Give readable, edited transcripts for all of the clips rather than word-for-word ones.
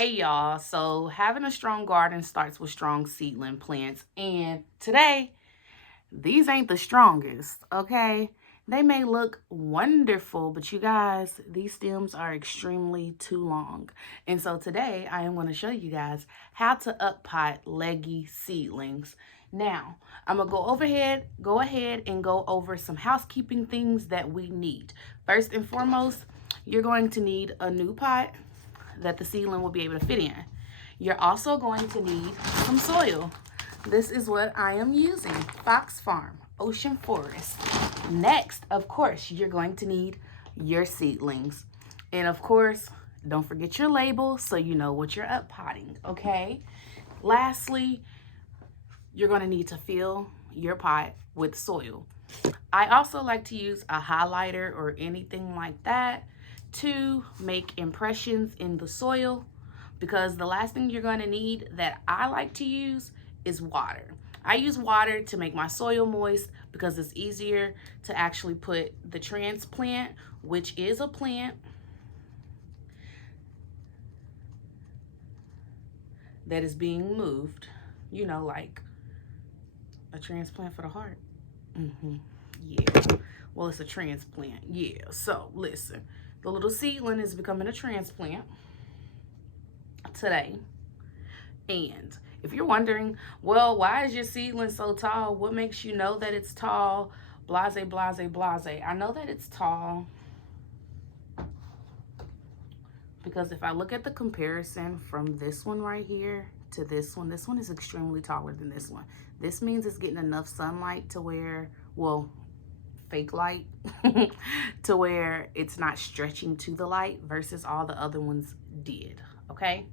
Hey y'all, so having a strong garden starts with strong seedling plants, and today these ain't the strongest, okay? They may look wonderful, but you guys, these stems are extremely too long. And so today I am going to show you guys how to up pot leggy seedlings. Now, I'm going to go ahead and go over some housekeeping things that we need. First and foremost, you're going to need a new pot that the seedling will be able to fit in. You're also going to need some soil. This is what I am using, Fox Farm, Ocean Forest. Next, of course, you're going to need your seedlings. And of course, don't forget your label so you know what you're up potting, okay? Lastly, you're going to need to fill your pot with soil. I also like to use a highlighter or anything like that to make impressions in the soil, because the last thing you're going to need that I like to use is water. I use water to make my soil moist because it's easier to actually put the transplant, which is a plant that is being moved, you know, like a transplant for the heart. Yeah, well, it's a transplant. Yeah, so listen, the little seedling is becoming a transplant today. And if you're wondering, well, why is your seedling so tall? What makes you know that it's tall? Blase, blase, blase. I know that it's tall because if I look at the comparison from this one right here to this one is extremely taller than this one. This means it's getting enough sunlight to where, well, fake light, to where it's not stretching to the light versus all the other ones did, okay?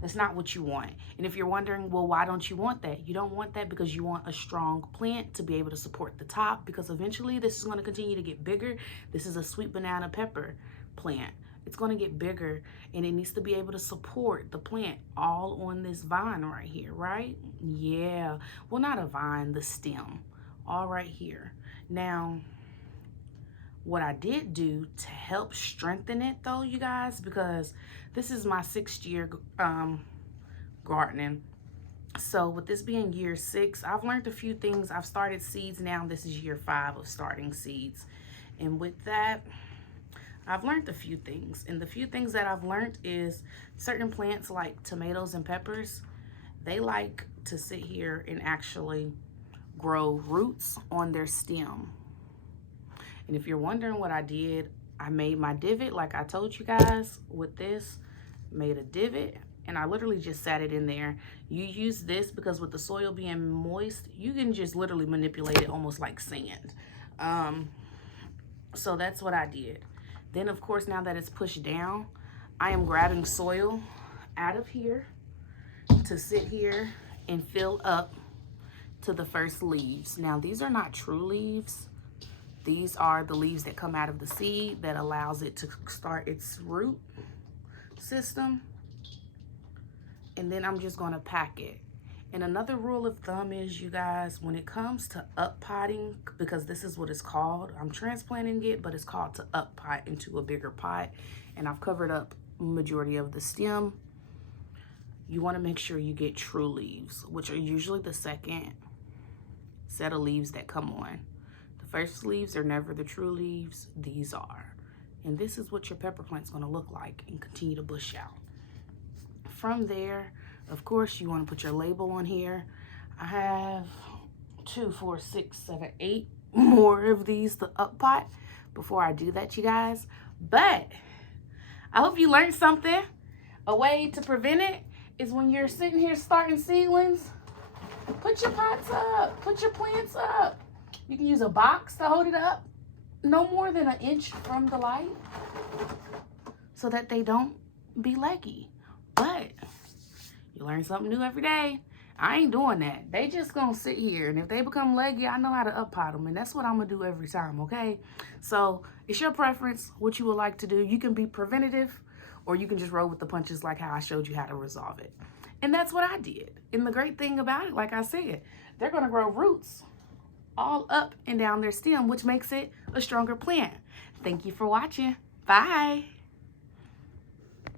That's not what you want. And if you're wondering, well, why don't you want that? You don't want that because you want a strong plant to be able to support the top, because eventually this is going to continue to get bigger. This is a sweet banana pepper plant. It's going to get bigger and it needs to be able to support the plant all on this vine right here, right? Yeah. Well, not a vine, the stem, all right here. Now, what I did do to help strengthen it though, you guys, because this is my 6th year gardening. So with this being year 6, I've learned a few things. I've started seeds now. This is year 5 of starting seeds. And with that, I've learned a few things. And the few things that I've learned is certain plants like tomatoes and peppers, they like to sit here and actually grow roots on their stem. And if you're wondering what I did, I made my divot like I told you guys with this, made a divot, and I literally just sat it in there. You use this because with the soil being moist, you can just literally manipulate it almost like sand. So that's what I did. Then of course, now that it's pushed down, I am grabbing soil out of here to sit here and fill up to the first leaves. Now these are not true leaves. These are the leaves that come out of the seed that allows it to start its root system. And then I'm just gonna pack it. And another rule of thumb is, you guys, when it comes to up potting, because this is what it's called, I'm transplanting it, but it's called to up pot into a bigger pot. And I've covered up majority of the stem. You wanna make sure you get true leaves, which are usually the second set of leaves that come on. First leaves are never the true leaves. These are. And this is what your pepper plant's going to look like and continue to bush out. From there, of course, you want to put your label on here. I have 2, 4, 6, 7, 8 more of these to up pot before I do that, you guys. But I hope you learned something. A way to prevent it is when you're sitting here starting seedlings, put your pots up, put your plants up. You can use a box to hold it up no more than 1 inch from the light so that they don't be leggy. But you learn something new every day. I ain't doing that. They just gonna sit here, and if they become leggy, I know how to up pot them, and that's what I'm gonna do every time, okay? So it's your preference what you would like to do. You can be preventative, or you can just roll with the punches like how I showed you how to resolve it. And that's what I did. And the great thing about it, like I said, they're gonna grow roots all up and down their stem, which makes it a stronger plant. Thank you for watching. Bye.